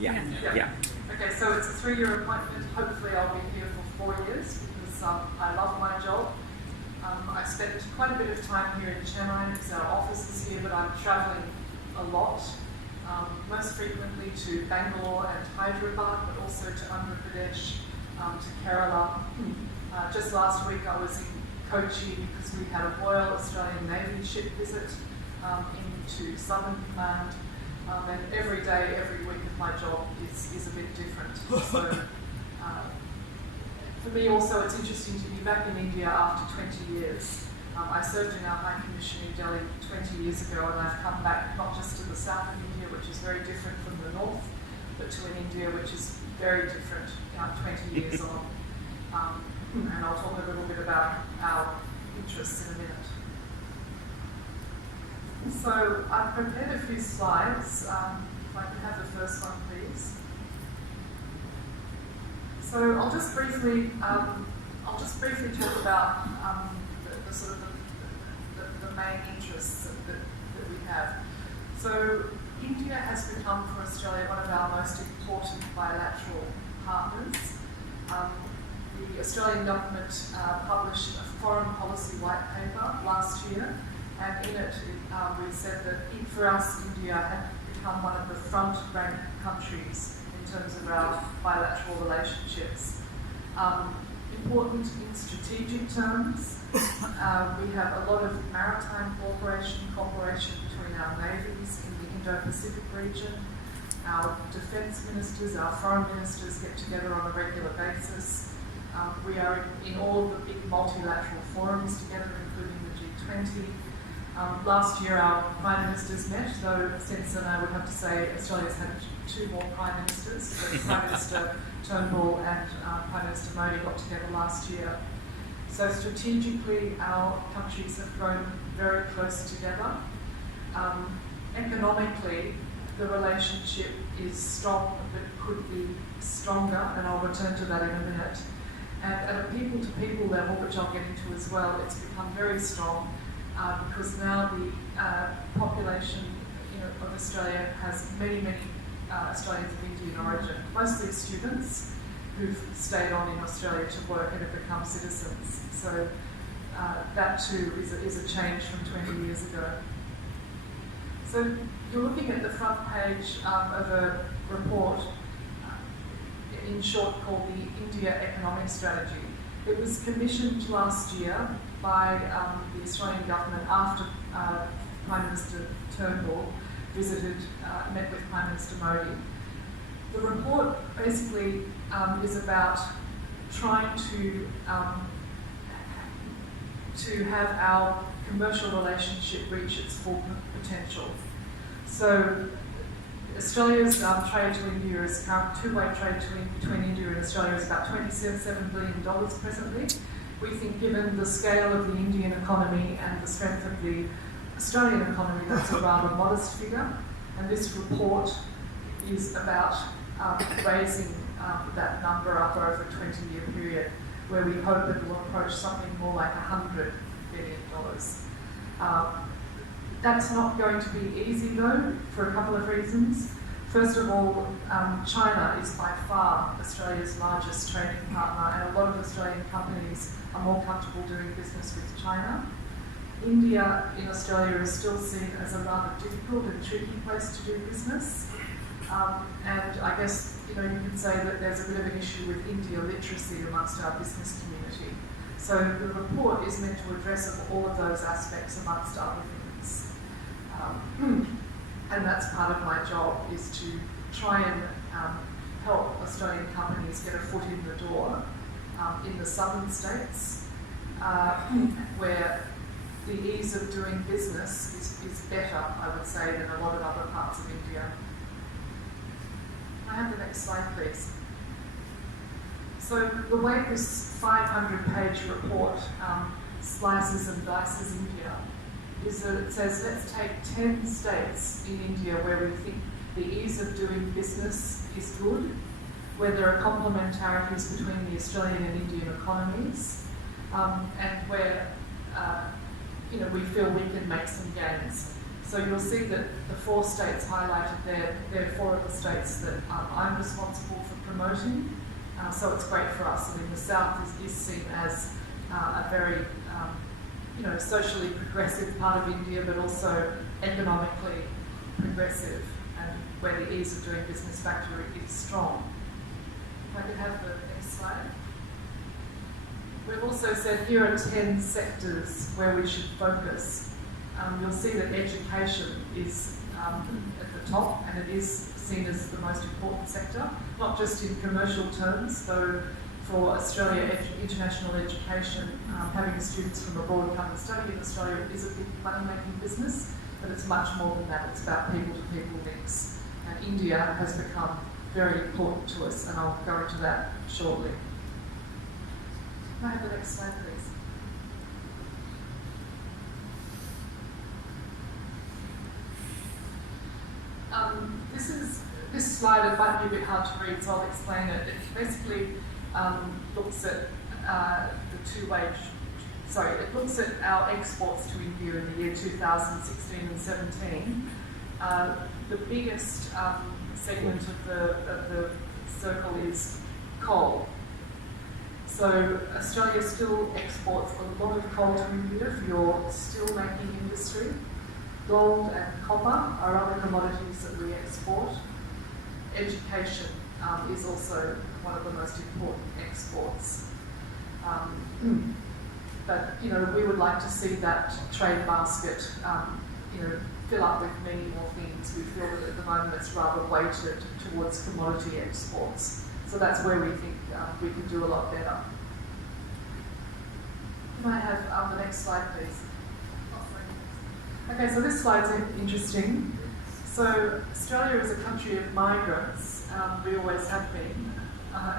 Yeah. Okay, so it's a 3-year appointment. Hopefully I'll be here for 4 years because I love my job. I spent quite a bit of time here in Chennai because our office is here, but I'm travelling a lot, most frequently to Bangalore and Hyderabad, but also to Andhra Pradesh, to Kerala. Just last week I was in Kochi because we had a Royal Australian Navy ship visit into Southern Command. And every day, every week of my job is a bit different. So for me also it's interesting to be back in India after 20 years. I served in our High Commission in Delhi 20 years ago, and I've come back not just to the south of India, which is very different from the north, but to an India which is very different 20 years on. And I'll talk a little bit about our interests in a minute. So I've prepared a few slides. If I can have the first one, please. So I'll just briefly talk about the sort of the main interests that we have. So India has become for Australia one of our most important bilateral partners. The Australian government published a foreign policy white paper last year, and in it we said that for us, India had become one of the front-ranked countries in terms of our bilateral relationships. Important in strategic terms, we have a lot of maritime cooperation between our navies in the Indo-Pacific region. Our defence ministers, our foreign ministers get together on a regular basis. We are in all the big multilateral forums together, including the G20. Last year our Prime Ministers met, though since then I would have to say Australia's had 2 more Prime Ministers. So Prime Minister Turnbull and Prime Minister Modi got together last year. So strategically our countries have grown very close together. Economically the relationship is strong but could be stronger, and I'll return to that in a minute. And at a people-to-people level, which I'll get into as well, it's become very strong. Because now the population of Australia has many Australians of Indian origin, mostly students who've stayed on in Australia to work and have become citizens. So that too is a change from 20 years ago. So you're looking at the front page of a report, in short called the India Economic Strategy. It was commissioned last year by the Australian government after Prime Minister Turnbull met with Prime Minister Modi. The report basically is about trying to have our commercial relationship reach its full potential. So Australia's trade to India is current two-way trade between India and Australia is about $27 billion presently. We think given the scale of the Indian economy and the strength of the Australian economy, that's a rather modest figure. And this report is about raising that number up over a 20-year period, where we hope it will approach something more like $100 billion. That's not going to be easy though, for a couple of reasons. First of all, China is by far Australia's largest trading partner, and a lot of Australian companies are more comfortable doing business with China. India in Australia is still seen as a rather difficult and tricky place to do business. And I guess you can say that there's a bit of an issue with India literacy amongst our business community. So the report is meant to address all of those aspects amongst other things. And that's part of my job, is to try and help Australian companies get a foot in the door in the southern states, where the ease of doing business is better, I would say, than a lot of other parts of India. Can I have the next slide, please? So the way this 500-page report slices and dices India is that it says, let's take 10 states in India where we think the ease of doing business is good, where there are complementarities between the Australian and Indian economies, and where we feel we can make some gains. So you'll see that the 4 states highlighted there, they're 4 of the states that I'm responsible for promoting. So it's great for us. I mean, the South is seen as a very, socially progressive part of India, but also economically progressive, and where the ease of doing business factor is strong. If I could have the next slide. We've also said here are 10 sectors where we should focus. You'll see that education is at the top, and it is seen as the most important sector, not just in commercial terms, though for Australia, international education, having students from abroad come and study in Australia is a big money-making business, but it's much more than that. It's about people-to-people links. And India has become very important to us, and I'll go into that shortly. Can I have the next slide, please? This slide, it might be a bit hard to read, so I'll explain it. It basically looks at it looks at our exports to India in the year 2016 and 17. The biggest segment of the circle is coal. So Australia still exports a lot of coal to India for your steel-making industry. Gold and copper are other commodities that we export. Education is also one of the most important exports. But we would like to see that trade basket fill up with many more things. We feel that at the moment it's rather weighted towards commodity exports. So that's where we think we can do a lot better. Can I have the next slide, please? Okay, so this slide's interesting. So Australia is a country of migrants. We always have been,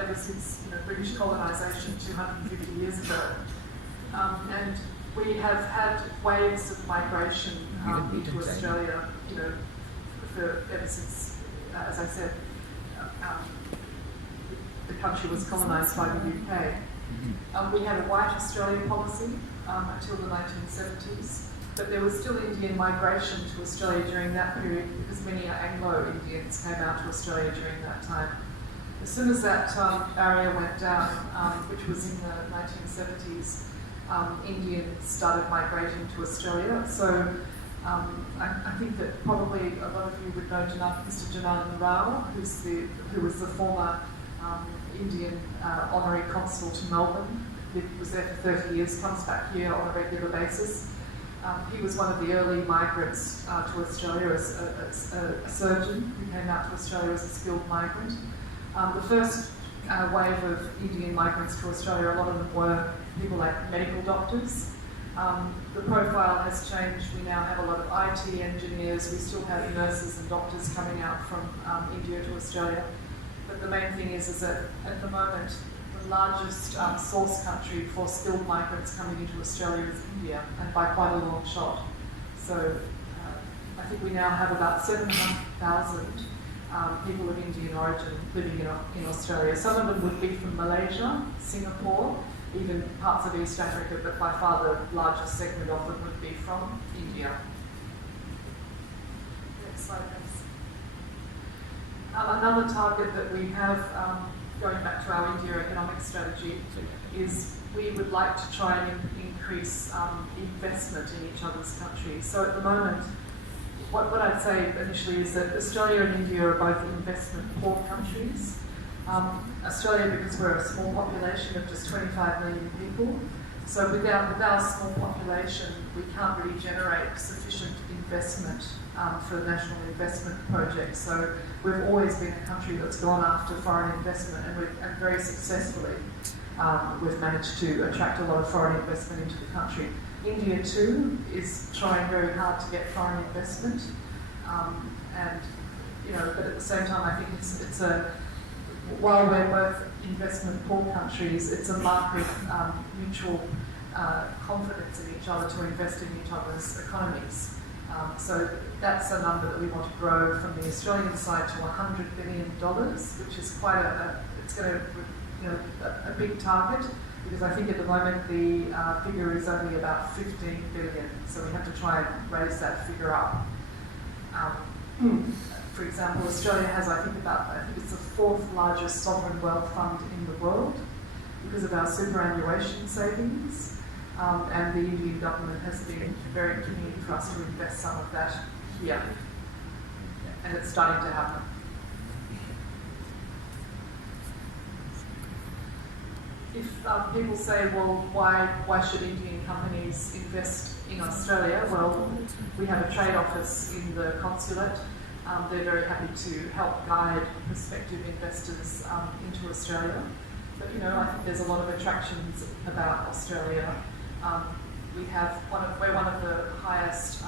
ever since British colonisation 250 years ago. And we have had waves of migration into Australia, ever since, as I said, the country was colonised by the UK. We had a white Australia policy until the 1970s. But there was still Indian migration to Australia during that period because many Anglo-Indians came out to Australia during that time. As soon as that barrier went down, which was in the 1970s, Indians started migrating to Australia. So I think that probably a lot of you would know Mr. Janardhan Rao, who was the former Indian honorary consul to Melbourne. He was there for 30 years, comes back here on a regular basis. He was one of the early migrants to Australia as a surgeon who came out to Australia as a skilled migrant. The first wave of Indian migrants to Australia, a lot of them were people like medical doctors. The profile has changed. We now have a lot of IT engineers. We still have nurses and doctors coming out from India to Australia. But the main thing is that at the moment, the largest source country for skilled migrants coming into Australia is India, and by quite a long shot. So I think we now have about 700,000 people of Indian origin living in Australia. Some of them would be from Malaysia, Singapore, even parts of East Africa, but by far the largest segment of them would be from India. Next slide, please. Another target that we have, going back to our India economic strategy, is we would like to try and increase investment in each other's countries. So at the moment, what I'd say initially is that Australia and India are both investment poor countries. Australia, because we're a small population of just 25 million people, so with our small population, we can't really generate sufficient investment for national investment projects. So we've always been a country that's gone after foreign investment, and very successfully we've managed to attract a lot of foreign investment into the country. India too is trying very hard to get foreign investment, but at the same time, I think it's while we're both investment poor countries, it's a mark of mutual confidence in each other to invest in each other's economies. So that's a number that we want to grow from the Australian side to $100 billion, which is quite a big target, because I think at the moment the figure is only about 15 billion, so we have to try and raise that figure up. For example, Australia has, I think it's the fourth largest sovereign wealth fund in the world because of our superannuation savings. And the Indian government has been very keen for us to invest some of that here. And it's starting to happen. If people say, well, why should Indian companies invest in Australia? Well, we have a trade office in the consulate. They're very happy to help guide prospective investors into Australia. But I think there's a lot of attractions about Australia. We're one of the highest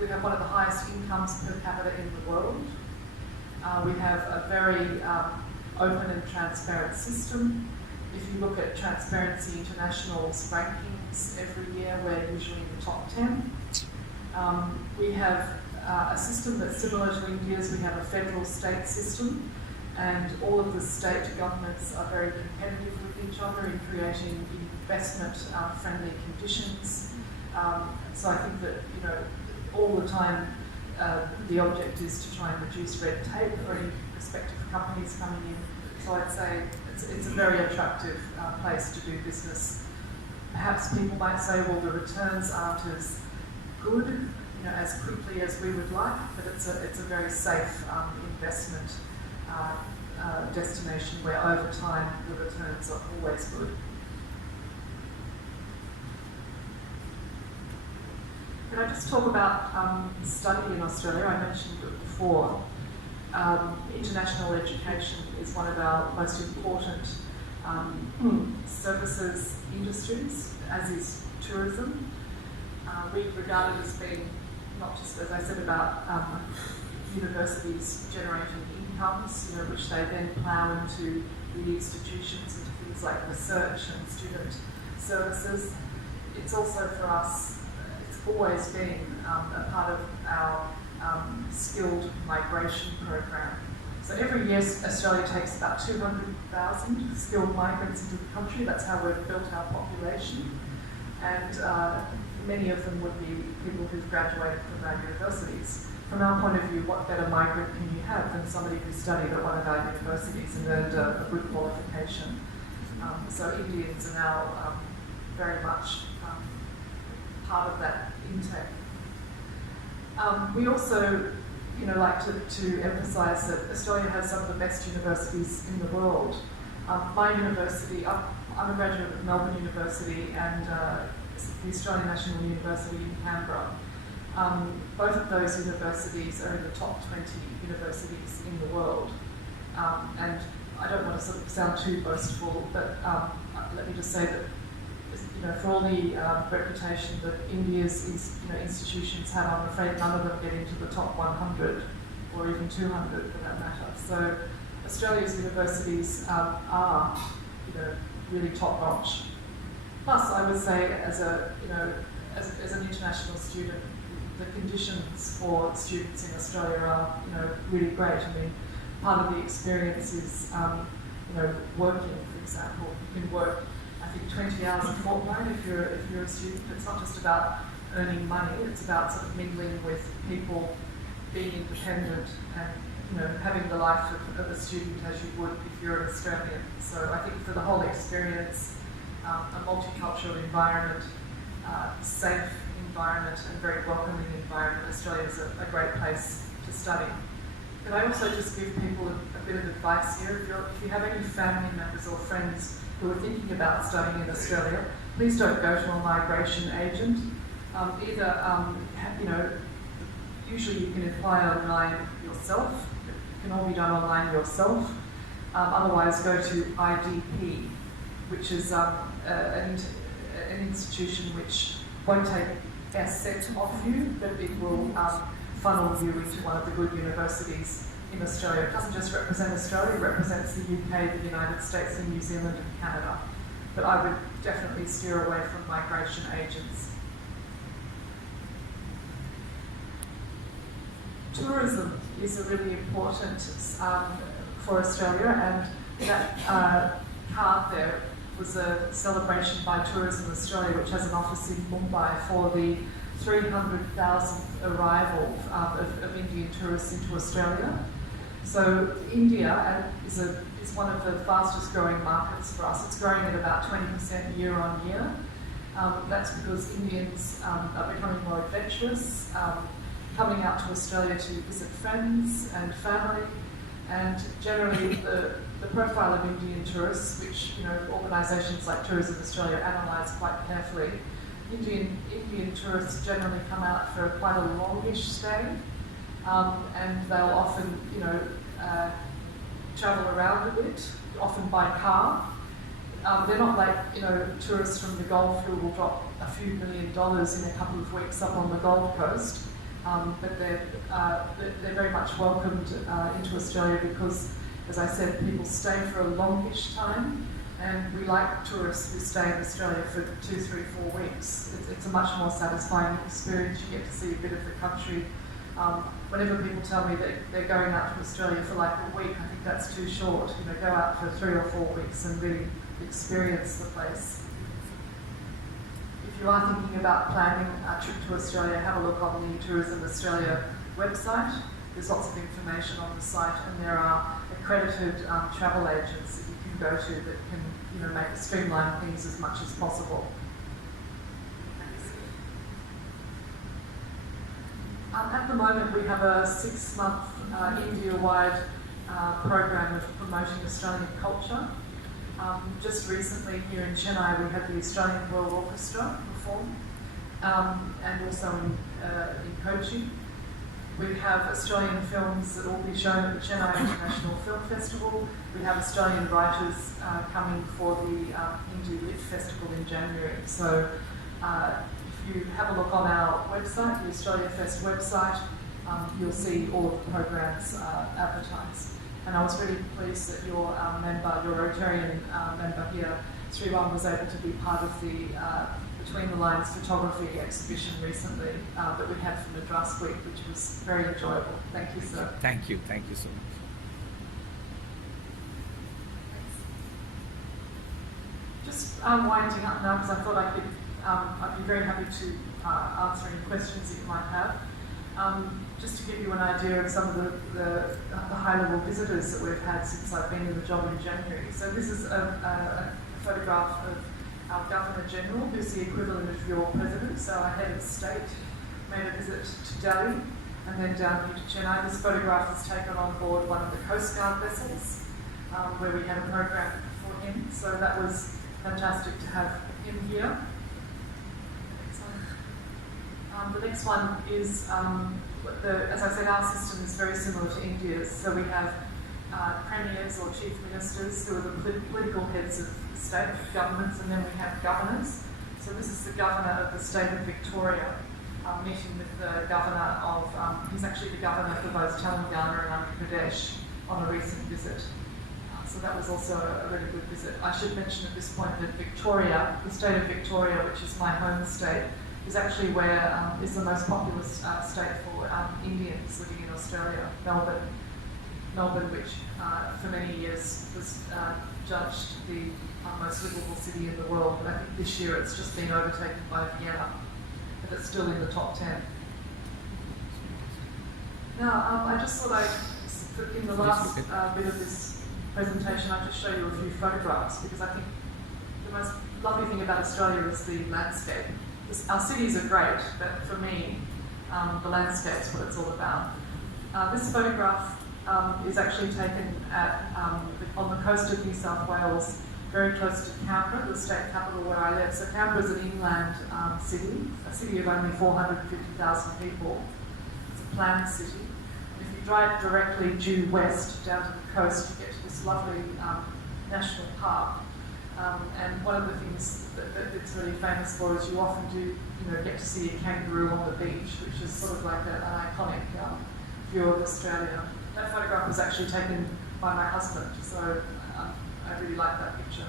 we have one of the highest incomes per capita in the world. We have a very open and transparent system. If you look at Transparency International's rankings every year, we're usually in the top 10. We have a system that's similar to India's. We have a federal-state system, and all of the state governments are very competitive with each other in creating investment-friendly conditions. So I think that all the time the object is to try and reduce red tape for any prospective companies coming in. So I'd say it's a very attractive place to do business. Perhaps people might say, well, the returns aren't as good, as quickly as we would like, but it's a very safe investment destination where over time the returns are always good. Can I just talk about study in Australia? I mentioned it before. International education is one of our most important services industries, as is tourism. We regard it as being not just, as I said, about universities generating incomes, which they then plough into the institutions, into things like research and student services. It's also for us, it's always been a part of our skilled migration program. So every year Australia takes about 200,000 skilled migrants into the country. That's how we've built our population. And many of them would be people who've graduated from our universities. From our point of view, what better migrant can you have than somebody who studied at one of our universities and earned a good qualification? So Indians are now very much part of that intake. We also like to emphasise that Australia has some of the best universities in the world. My university, I'm a graduate of Melbourne University and the Australian National University in Canberra. Both of those universities are in the top 20 universities in the world. And I don't want to sort of sound too boastful, but let me just say that for all the reputation that India's institutions have, I'm afraid none of them get into the top 100 or even 200 for that matter. So Australia's universities are really top notch. Plus, I would say as an international student, the conditions for students in Australia are really great. I mean, part of the experience is working, for example. You can work, I think, 20 hours a fortnight if you're a student. It's not just about earning money, it's about sort of mingling with people, being independent and having the life of a student as you would if you're an Australian. So I think for the whole experience, a multicultural environment, safe environment and very welcoming environment, Australia is a great place to study. Can I also just give people a bit of advice here? If you have any family members or friends who are thinking about studying in Australia, please don't go to a migration agent. Usually you can apply online yourself. It can all be done online yourself. Otherwise, go to IDP, which is an institution which won't take assets off you, but it will funnel you into one of the good universities in Australia. It doesn't just represent Australia, it represents the UK, the United States, and New Zealand and Canada. But I would definitely steer away from migration agents. Tourism is a really important for Australia, and that card there was a celebration by Tourism Australia, which has an office in Mumbai for the 300,000th arrival of Indian tourists into Australia. So India is one of the fastest growing markets for us. It's growing at about 20% year on year. That's because Indians are becoming more adventurous, coming out to Australia to visit friends and family, and generally the profile of Indian tourists, which organisations like Tourism Australia analyse quite carefully, Indian tourists generally come out for quite a longish stay, and they'll often travel around a bit, often by car. They're not like tourists from the Gulf who will drop a few $1 million in a couple of weeks up on the Gold Coast, but they're very much welcomed into Australia because, as I said, people stay for a longish time, and we like tourists who stay in Australia for 2, 3, 4 weeks. It's a much more satisfying experience. You get to see a bit of the country. Whenever people tell me that they're going out to Australia for like a week, I think that's too short. Go out for 3 or 4 weeks and really experience the place. If you are thinking about planning a trip to Australia, have a look on the Tourism Australia website. There's lots of information on the site, and there are accredited travel agents that you can go to that can streamline things as much as possible. At the moment, we have a 6-month India-wide program of promoting Australian culture. Just recently here in Chennai, we had the Australian Royal Orchestra perform, and also in Kochi. We have Australian films that will be shown at the Chennai International Film Festival. We have Australian writers coming for the Hindu Lit Festival in January. So if you have a look on our website, the Australia Fest website, you'll see all of the programs advertised. And I was really pleased that your Rotarian member here, Sriwan, was able to be part of the Between the Lines photography exhibition recently that we had from Madras Week, which was very enjoyable. Thank you, sir. Thank you so much. Just winding up now, because I thought I'd be very happy to answer any questions that you might have. Just to give you an idea of some of the high-level visitors that we've had since I've been in the job in January. So this is a photograph of our Governor-General, who's the equivalent of your President, so our Head of State, made a visit to Delhi and then down here to Chennai. This photograph was taken on board one of the Coast Guard vessels, where we had a program for him, so that was fantastic to have him here. The next one is, as I said, our system is very similar to India's. So we have premiers or chief ministers who are the political heads of state governments, and then we have governors. So this is the governor of the state of Victoria, meeting with the governor of, he's actually the governor for both Telangana and Andhra Pradesh on a recent visit. So that was also a really good visit. I should mention at this point that Victoria, the state of Victoria, which is my home state, is actually where is the most populous state for Indians living in Australia, Melbourne, which for many years was judged the most livable city in the world. But I think this year it's just been overtaken by Vienna, but it's still in the top 10. Now, I just thought in the last bit of this presentation, I'd just show you a few photographs, because I think the most lovely thing about Australia is the landscape. Our cities are great, but for me, the landscape's what it's all about. This photograph is actually taken on the coast of New South Wales, very close to Canberra, the state capital where I live. So Canberra is an inland city, a city of only 450,000 people. It's a planned city. And if you drive directly due west down to the coast, you get to this lovely national park. And one of the things that it's really famous for is you often do, get to see a kangaroo on the beach, which is sort of like an iconic view of Australia. That photograph was actually taken by my husband, so I really like that picture.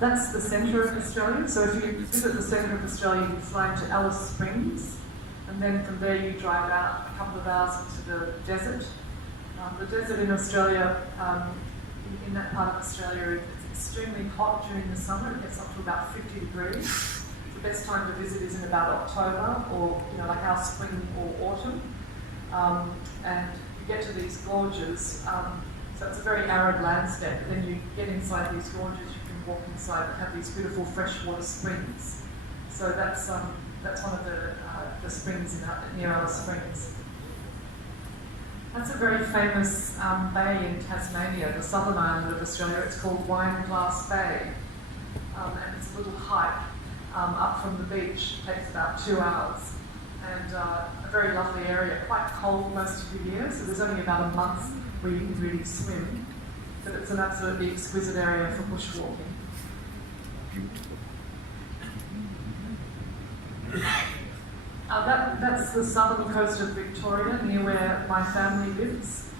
That's the centre of Australia. So if you visit the centre of Australia, you fly into Alice Springs, and then from there you drive out a couple of hours into the desert. The desert in Australia, in that part of Australia, it's extremely hot during the summer. It gets up to about 50 degrees. The best time to visit is in about October, or like our spring or autumn. And you get to these gorges. So it's a very arid landscape. Then you get inside these gorges. You can walk inside and have these beautiful freshwater springs. So that's one of the springs near Alice Springs. That's a very famous bay in Tasmania, the southern island of Australia. It's called Wineglass Bay, and it's a little hike up from the beach. It takes about 2 hours, and a very lovely area. Quite cold most of the year, so there's only about a month where you can really swim. But it's an absolutely exquisite area for bushwalking. That's the southern coast of Victoria, near where my family lives.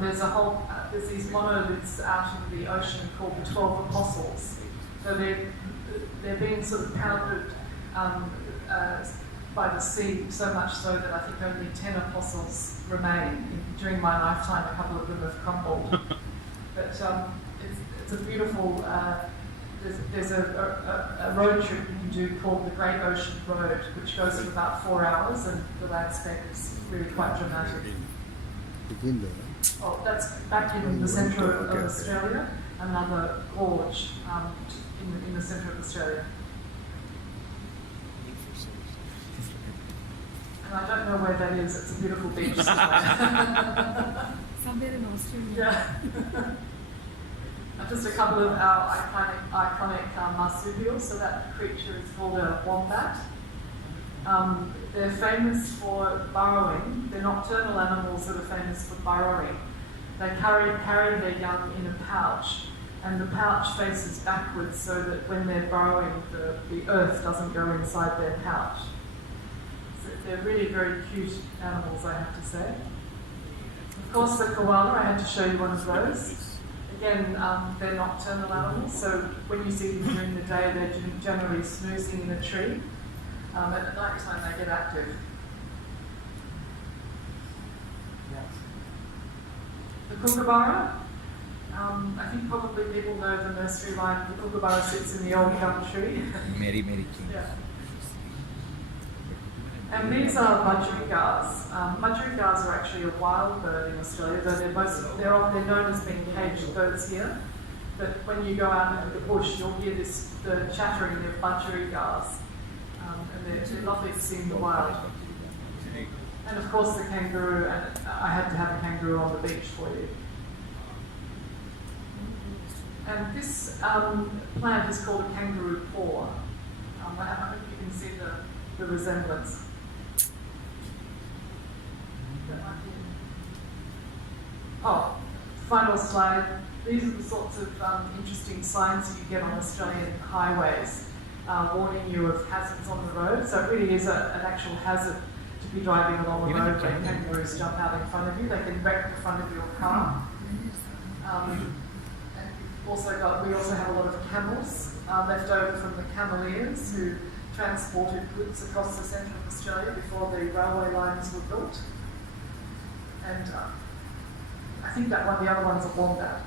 There's these monoliths out in the ocean called the 12 Apostles. So they're being sort of pounded by the sea, so much so that I think only 10 apostles remain. During my lifetime, a couple of them have crumbled. But it's a beautiful. There's a road trip you can do called the Great Ocean Road, which goes for about 4 hours, and the landscape is really quite dramatic. Oh, that's back in the centre of Australia, another gorge in the centre of Australia. And I don't know where that is. It's a beautiful beach somewhere. Somewhere in Australia. Yeah. Just a couple of our iconic marsupials. So that creature is called a wombat. They're famous for burrowing. They're nocturnal animals that are famous for burrowing. They carry their young in a pouch, and the pouch faces backwards so that when they're burrowing, the earth doesn't go inside their pouch. So they're really very cute animals, I have to say. Of course, the koala, I had to show you one of those. Again, they're nocturnal animals, so when you see them during the day, they're generally snoozing in a tree. At night time, they get active. The kookaburra, I think probably people know the nursery rhyme, the kookaburra sits in the old gum tree. Mary King. Yeah. And these are budgerigars. Budgerigars are actually a wild bird in Australia, though they're known as being caged birds here. But when you go out into the bush, you'll hear the chattering of budgerigars, and they're lovely to see in the wild. And of course the kangaroo, and I had to have a kangaroo on the beach for you. And this plant is called a kangaroo paw. I hope you can see the resemblance. Oh, final slide. These are the sorts of interesting signs you get on Australian highways, warning you of hazards on the road. So it really is an actual hazard to be driving along the road when kangaroos jump out in front of you. They can wreck the front of your car. And we also have a lot of camels left over from the cameleers who transported goods across the centre of Australia before the railway lines were built. And I think the other one's a wombat.